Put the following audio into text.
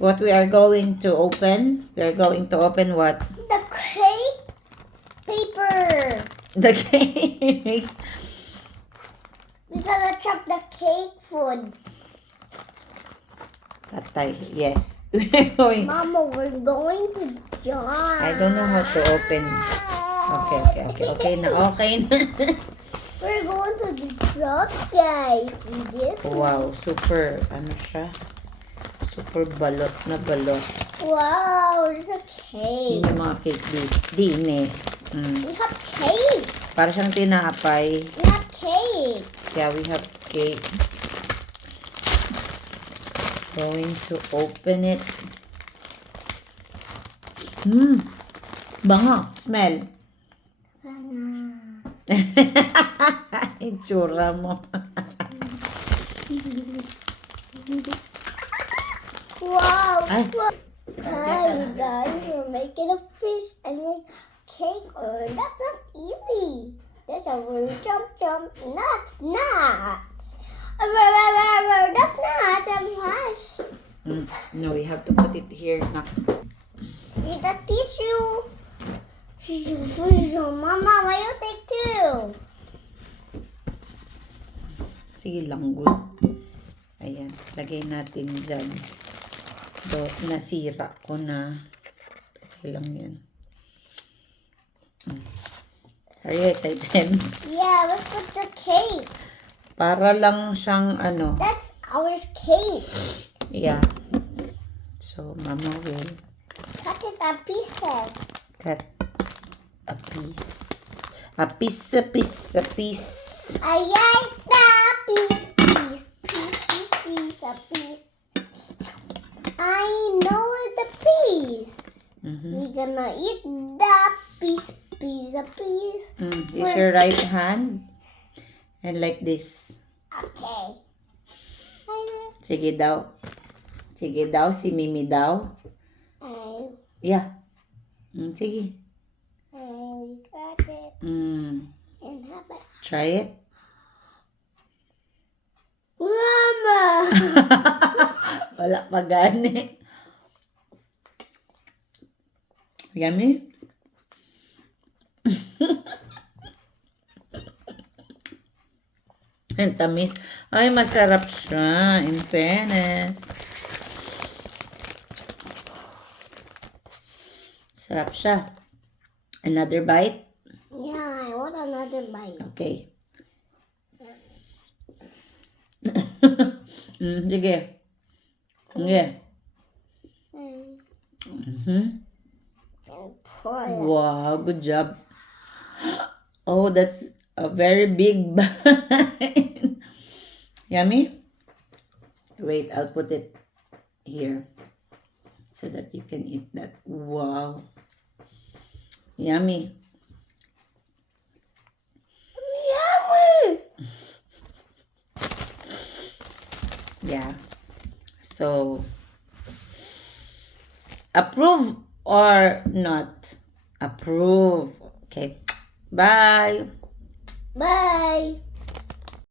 What we are going to open? We are going to open what? The cake paper. The cake. We gotta chop the cake food. Patay. Yes. We're going. Mama, we're going to jar. I don't know how to open. Okay na. Okay na. We're going to the drop, guys. This Wow, super, ano siya? Super balot na balot. Wow, there's a Yun cake. yung mga cake din eh. We have cake. Para siyang tinapay. We have cake. Yeah, we have cake. Going to open it. Bango. Smell. Itsura mo. Wow. Ay. Hi, guys, we're making a fish and a cake. Oh, that's not easy. That's a word jump. Nuts. That's not a fish. No, we have to put it here. Nak. Need a tissue. Mama, why you take two? Sige lang, good. Ayan, lagay natin dyan. Nasira ko na. Okay lang yan. Are you excited? Yeah, let's put the cake. Para lang siyang ano. That's our cake. Yeah. So, Mama will Cut it to pieces. cut a piece. I like the piece. I know the piece. We're gonna eat the piece. Use your right hand. And like this. Okay. Sige daw. Si Mimi daw. Yeah. Sige. I got it. And have it. Try it. Mama! Wala pa gani. Yummy? Ang tamis. Ay, masarap siya. In fairness. Sarap siya. Another bite? Yeah, I want another bite. Okay. Sige. Sige. And pour it. Wow, good job. Oh, that's a very big bite. Yummy? Wait, I'll put it here so that you can eat that. Wow. Yummy. Yummy! Yeah. So, approve or not? Approve. Okay. Bye. Bye.